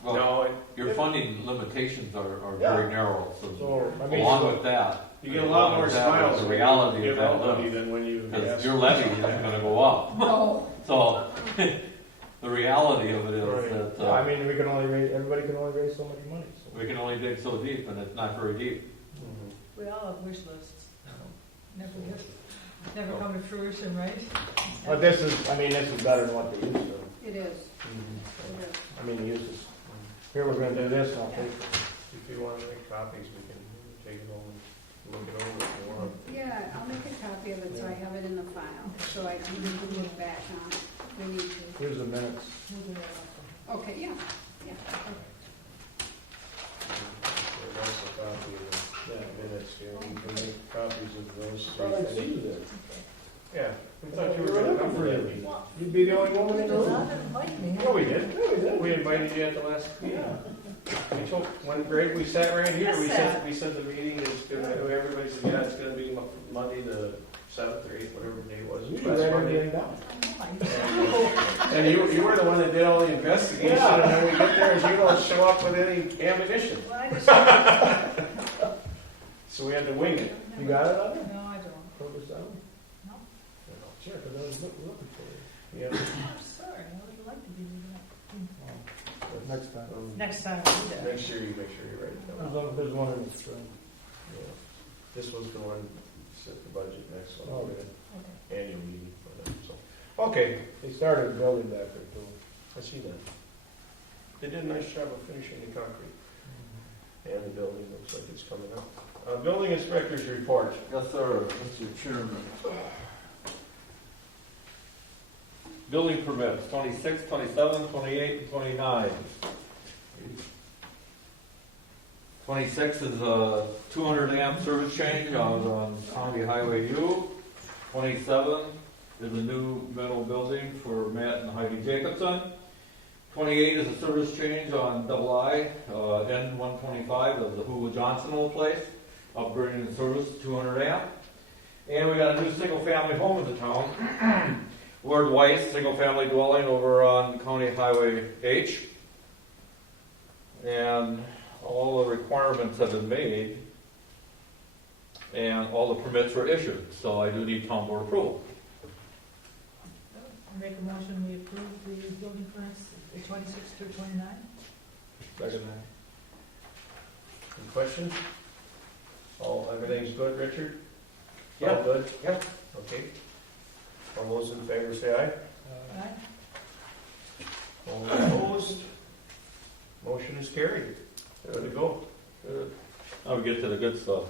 Well, No, your funding limitations are Yeah. very narrow, so So, I mean, along with that. you get a lot along more with that, smiles The when you reality give of out that, money than when you because ask. your levy isn't gonna go up. No. So, the reality of it Right. is that, I mean, we can only raise, everybody can only raise so much money, so. we can only dig so deep, and it's not very deep. Mhm. We all have wish lists. Never come to fruition, right? But this is better than what they used to. It is. Mhm. It is. I mean, they used to, here we're gonna do this, and I'll pay for it. If you want to make copies, we can take it home and look it over if you want. Yeah, I'll make a copy of it so I have it in the file, so I can look back on it. We need to. Here's the minutes. We'll do that also. Okay, yeah, yeah. That's a copy of the minutes here. We can make copies of those. Thought I'd see you there. Yeah, we thought you were going to come for that meeting. You'd be the only woman in the room. Invite me. No, we did. We invited you at the last meeting. We told, when Greg, we sat right here, we said the meeting is gonna, everybody said, yeah, it's gonna be Monday the 7th or 8th, whatever the day was. You Last write Monday. everything down. And you were the one that did all the investigation, and then we get there, and you don't show up with any ammunition. Well, I just, So we had to wing it. You got it on there? no, I don't. October 7th? No. Sure, because I was looking for it. Yeah. I'm sorry, I would like to be that. But next time. Next time I'll do that. Next year, you make sure you write it down. There's one in the spring. Yeah. This was going to set the budget next one. Oh, good. Okay. Annual meeting for them, so. Okay, They started building back there too. I see that. They did a nice job of finishing the concrete, and the building looks like it's coming up. Building inspector's report. Yes, sir, Mr. Chairman. Building permits, 26, 27, 28, and 29. 26 is a 200 amp service change out on County Highway U. 27 is a new metal building for Matt and Heidi Jacobson. 28 is a service change on Double I, N125 of the Hula Johnson old place, upgrading the service to 200 amp. And we got a new single-family home in the town. Lord Weiss, single-family dwelling over on County Highway H. And all the requirements have been made, and all the permits were issued, so I do need town board approval. I make a motion, we approve the building permits, 26 through 29. Second Any questions? Everything's good, Richard? All Yep. good? Yep. Okay. All those in favor say aye. Right? All opposed? Motion is carried. Good to go. Good. I'll get to the good stuff.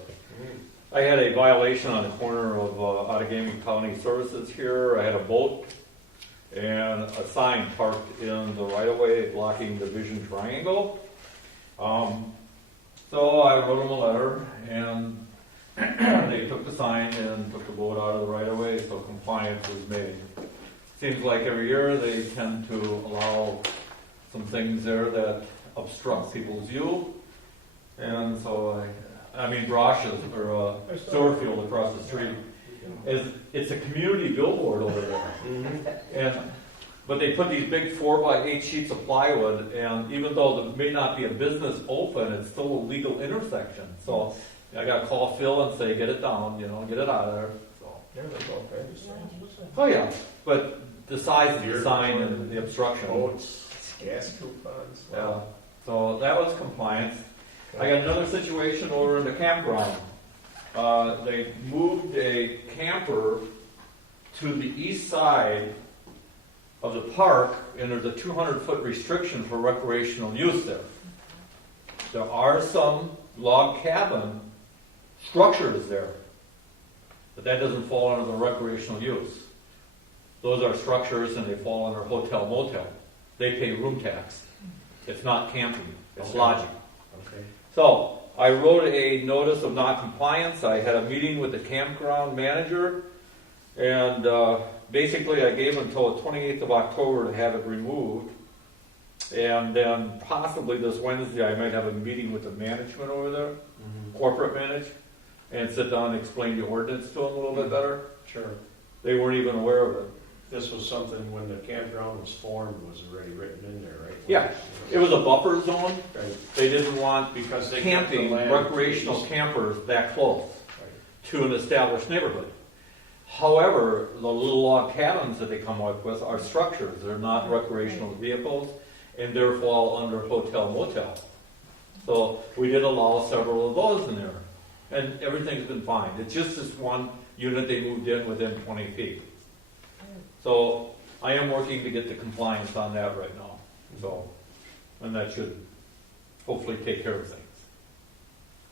I had a violation on the corner of Outagaming County Services here. I had a boat and a sign parked in the right-of-way blocking the vision triangle. So I wrote them a letter, and they took the sign and took the boat out of the right-of-way, so compliance was made. Seems like every year they tend to allow some things there that obstruct people's view. And so Brosh is, or Storefield across the street, it's a community billboard over there. But they put these big 4x8 sheets of plywood, and even though there may not be a business open, it's still a legal intersection. So I got to call Phil and say, get it down, get it out of there. So. Yeah, there's all kinds of signs. Oh yeah, but the size of the sign and the obstruction. Boats, gas coupons. Yeah, so that was compliance. I got another situation over in the campground. They moved a camper to the east side of the park, and there's a 200-foot restriction for recreational use there. There are some log cabin structures there, but that doesn't fall under the recreational use. Those are structures and they fall under hotel motel. They pay room tax. It's not camping, it's Okay. lodging. Okay. So I wrote a notice of non-compliance. I had a meeting with the campground manager, and basically I gave until the 28th of October to have it removed. And then possibly this Wednesday I might have a meeting with the management over there, corporate manage, and sit down and explain the ordinance to them a little bit better. Sure. They weren't even aware of it. This was something when the campground was formed, was already written in there, right? Yeah, it was a buffer zone. Right. They didn't want Because they camping, kept the land- recreational campers that close Right. to an established neighborhood. However, the little log cabins that they come up with are structures. They're not recreational vehicles, and therefore fall under hotel motel. So we did allow several of those in there, and everything's been fine. It's just this one unit they moved in within 20 feet. So I am working to get the compliance on that right now. So, and that should hopefully take care of things.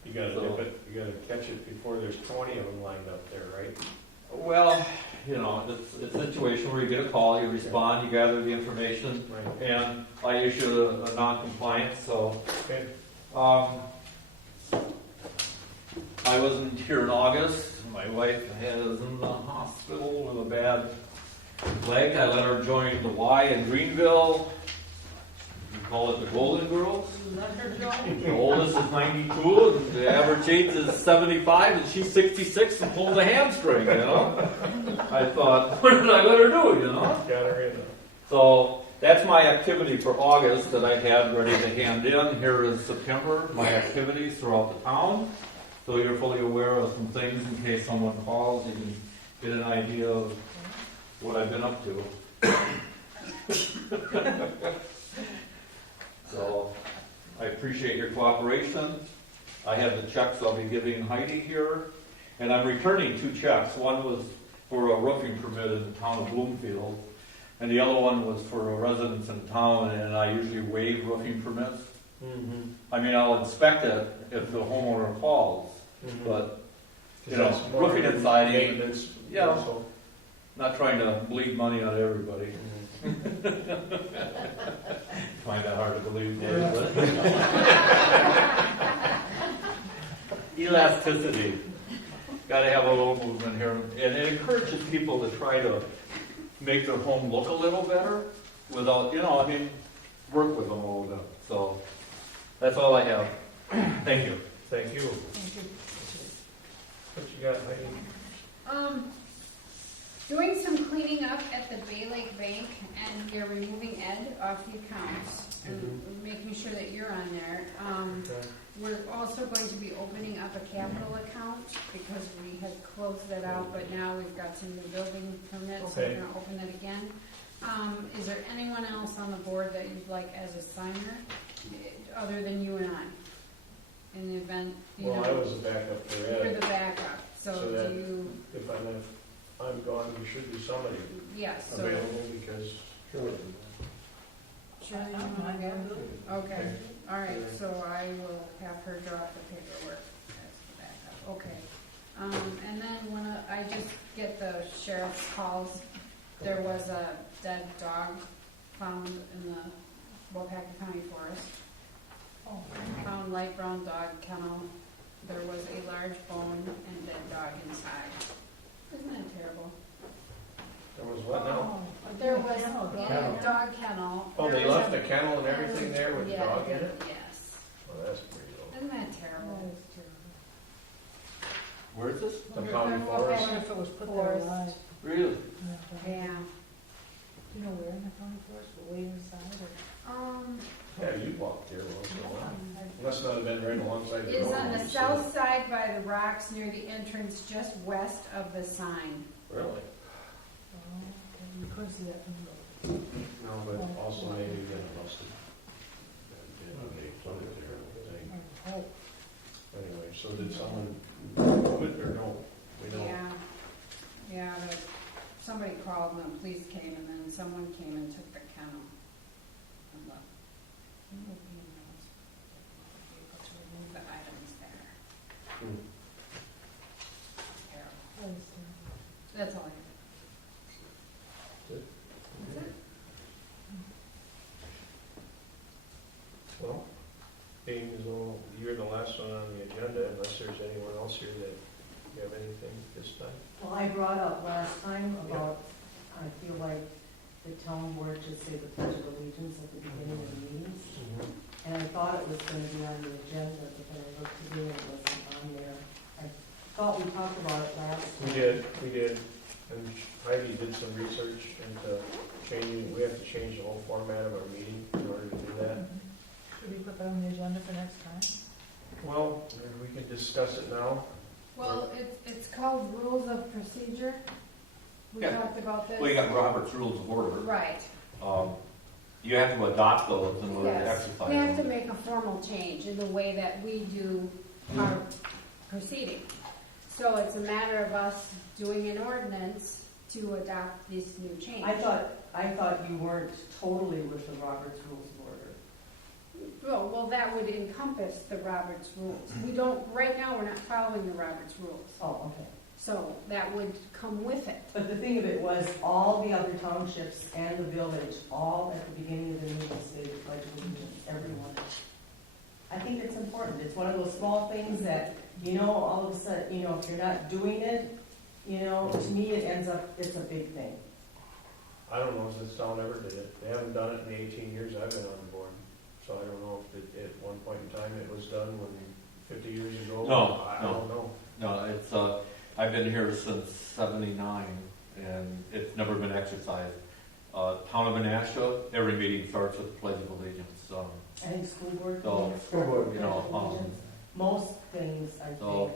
You gotta So- nip it, you gotta catch it before there's 20 of them lined up there, right? Well, you know, it's a situation where you get a call, you respond, you gather the information, Right. and I issued a non-compliance, so. Okay. I wasn't here in August. My wife was in the hospital with a bad leg. I let her join the Y in Greenville. We call it the Golden Girls. The oldest is 92, and the average age is 75, and she's 66 and pulls a hamstring, you know? I thought, what did I let her do, you know? Got her in. So that's my activity for August that I had ready to hand in. Here is September, my activities throughout the town. So you're fully aware of some things in case someone calls, you can get an idea of what I've been up to. So I appreciate your cooperation. I have the checks I'll be giving Heidi here, and I'm returning 2 checks. One was for a roofing permit in the town of Bloomfield, and the other one was for a residence in town, and I usually waive roofing permits. Mm-hmm. I mean, I'll inspect it if the homeowner calls, but, you know, roofing and siding, Maintenance. Yeah. also. not trying to bleed money out of everybody. Find that hard to believe, Dave, but. Elasticity. Gotta have a little movement here. And it encourages people to try to make their home look a little better without, you know, I mean, work with them a little bit. So that's all I have. Thank you. Thank you. What you got, Heidi? Doing some cleaning up at the a.Baylake Bank, and you're removing Ed off the accounts, and making sure that you're on there. Okay. We're also going to be opening up a capital account, because we had closed that out, but now we've got some new building permits, so we're Okay. gonna open that again. Is there anyone else on the board that you'd like as a signer, other than you and I? In the event, you know. Well, I was a backup for You're Ed. the backup, so So that- do you, If I'm gone, there should be somebody yes, so. available because. Sure, you wanna go? Okay, all right, so I will have her draw up the paperwork as the backup, okay. And then I just get the sheriff's calls, there was a dead dog found in the Waupaca County Forest. Found light brown dog kennel, there was a large bone and dead dog inside. Isn't that terrible? There was what now? There was a dog kennel. Oh, they There was left a- the kennel and everything there with the Yeah, dog in it? Yes. Well, that's pretty low. Isn't that terrible? Where is this? The county forest. What if it was put there Forest. alive? Really? Yeah. Do you know where in the county forest, way inside or? Yeah, you walked there once in a while. Must not have been right alongside the road. Is on the you south side by the rocks near the entrance, just west of the sign. said. Really? Oh, okay. You couldn't see that from the road. No, but also maybe get busted. Oh, Anyway, so did someone do it or no? We don't. Yeah, somebody called and the police came and then someone came and took the kennel. And the, to remove the items there. Hmm. I understand. That's all I have. Good. That's it. Well, being as though you're the last one on the agenda, unless there's anyone else here that you have anything this time? Well, I brought up last time about, I feel like the town board should say the Pledge of Allegiance at the beginning of the meetings. And I thought it was gonna be on the agenda, but then I looked today and it wasn't on there. I thought we talked about it last We time. did, and Heidi did some research into changing, we have to change the whole format of our meeting in order to do that. Should we put that on the agenda for next time? Well, we can discuss it now. Well, it's called Rules of Procedure. We Yeah. talked about this. Well, you got Robert's Rules of Order. Right. You have to adopt those in order to Yes. exercise We have to them. make a formal change in the way that we do our proceeding. So it's a matter of us doing an ordinance to adopt this new change. I thought you weren't totally with the Robert's Rules of Order. Well, that would encompass the Roberts rules. We don't, right now, we're not following the Roberts rules. Oh, okay. So that would come with it. But the thing of it was, all the other townships and the village, all at the beginning of the meeting say the Pledge of Allegiance, everyone. I think it's important. It's one of those small things that, all of a sudden, if you're not doing it, to me, it ends up, it's a big thing. I don't know if this town ever did it. They haven't done it in the 18 years I've been on the board. So I don't know if at one point in time it was done when 50 years ago. No, I no. don't know. No, it's, I've been here since '79, and it's never been exercised. Town of Menasha, every meeting starts with the Pledge of Allegiance. I think school board. So, School board, you know, Most things, I think, So-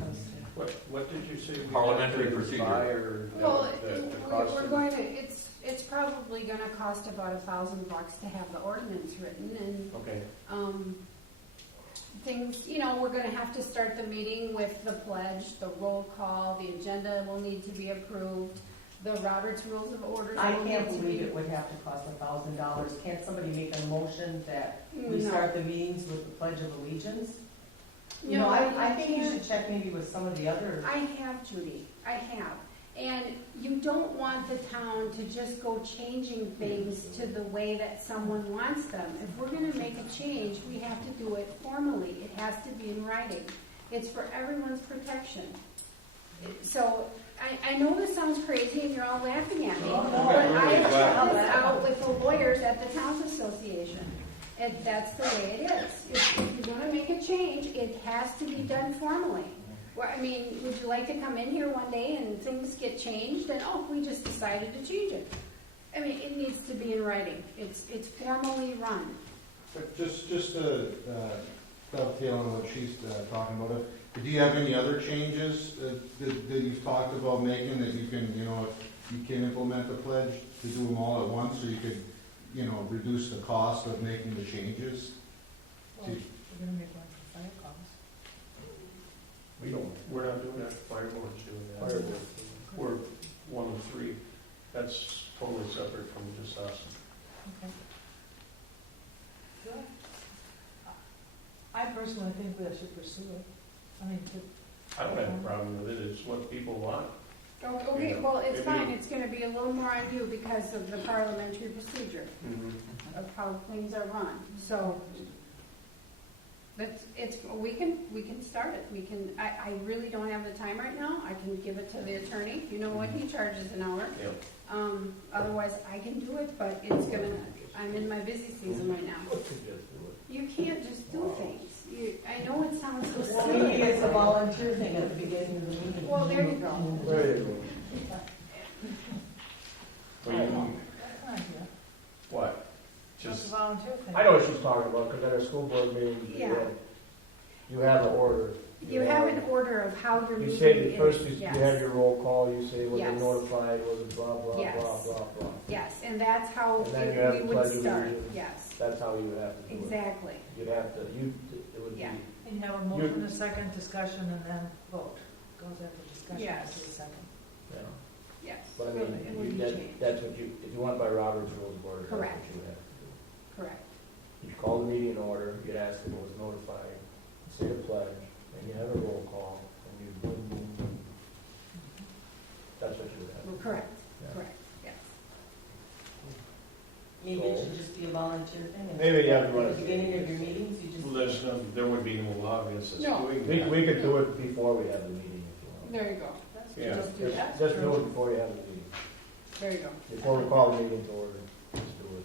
comes to. What did you say? we Parliamentary had to procedure. buy or Well, the cost we're of- going to, it's probably gonna cost about $1,000 to have the ordinance written and Okay, things, we're gonna have to start the meeting with the pledge, the roll call, the agenda will need to be approved, the Roberts Rules of Order. I can't believe it would have to cost $1,000. Can't somebody make a motion that we No. start the meetings with the Pledge of Allegiance? No, I think you can't. should check maybe with some of the other. I have, Judy, I have. And you don't want the town to just go changing things to the way that someone wants them. If we're gonna make a change, we have to do it formally. It has to be in writing. It's for everyone's protection. So, I know this sounds crazy and you're all laughing at me, Oh, no. but I Really, have wow. this out with the lawyers at the Towns Association. And that's the way it is. If you're gonna make a change, it has to be done formally. Well, I mean, would you like to come in here one day and things get changed and, we just decided to change it? I mean, it needs to be in writing. It's formally run. But just to dovetail on what she's talking about, do you have any other changes that you've talked about making that you can, if you can implement the pledge to do them all at once, or you could, reduce the cost of making the changes? Well, we're gonna make one for fire calls. we're not doing that, fire board's doing that. Fire board. We're one of three. That's totally separate from just us. Okay. Good. I personally think we should pursue it. I mean, I don't have a problem with it. It's what people want. Okay, Yeah. well, it's Maybe- fine. It's gonna be a little more on you because of the parliamentary procedure of how things are run. So, we can start it. I really don't have the time right now. I can give it to the attorney. You know what he charges an hour. Yep. Otherwise, I can do it, but I'm in my busy season right now. You can't just do things. I know it sounds so Well, silly. maybe it's a volunteer thing at the beginning of the meeting. Well, there you go. There you go. that's an idea. What? Just Just, a volunteer thing. I know what she's talking about, because at our school board meeting, we Yeah. had You have an order. You have an order of how your You meeting say, is. first you Yes. have your roll call, you say, was it Yes. notified, was it blah, blah, Yes. blah, blah, blah. Yes, and that's how And then you have we the would pledge of start, allegiance. yes, That's how you would have to do it. exactly, You'd have to, it would be, Yeah. And have a motion, a second, discussion, and then vote. Goes after discussion, Yes. after the second. you know. yes. But I So it would mean, be changed. that's what you, if you went by Robert's Rules of Order, that's what Correct. you would have to do. Correct, You call the meeting in order, you'd ask if it was notified, say the pledge, and you have a roll call, and you boom, boom, boom. That's what you would have. well, correct, Yeah. correct, yes. Maybe it should just be a volunteer thing. and Maybe, yeah, At we the want to- beginning of your meetings, you just. There would be no law against us No. doing We, that. we could do it before we have the meeting if you want. There you go, Yeah. just do that, Just do it before you have the meeting. there you go. Before we call the meeting to order, just do it.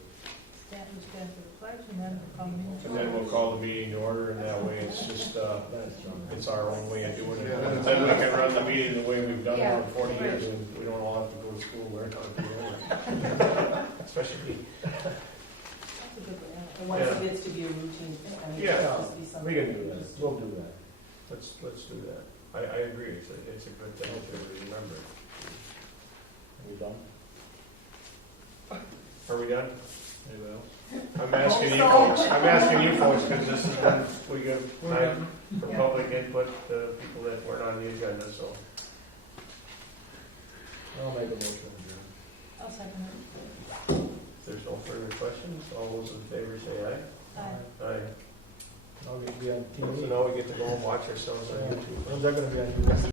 Stand for the pledge, and then come in. And then we'll call the meeting to order, and that way it's just, That's done. it's our own way of doing it. Yeah, that's- Then we can run the meeting the way we've done Yeah. it for 40 years, and we don't all have to go to school, learn how to do it. Especially me. That's a good way. And once it gets to be a routine thing, I mean, Yeah. it's just be something. We can do you that, just- we'll do that. Let's do that. I agree, it's a good thing to remember. Are you done? Are we done? Anybody else? I'm asking you folks, because this is when we give time for public input, people that weren't on the agenda, so. I'll make a motion. I'll second it. If there's no further questions, all those in favor say aye. Aye. Aye. I'll be on So TV. now we get to go and watch ourselves on YouTube. When's that gonna be on YouTube?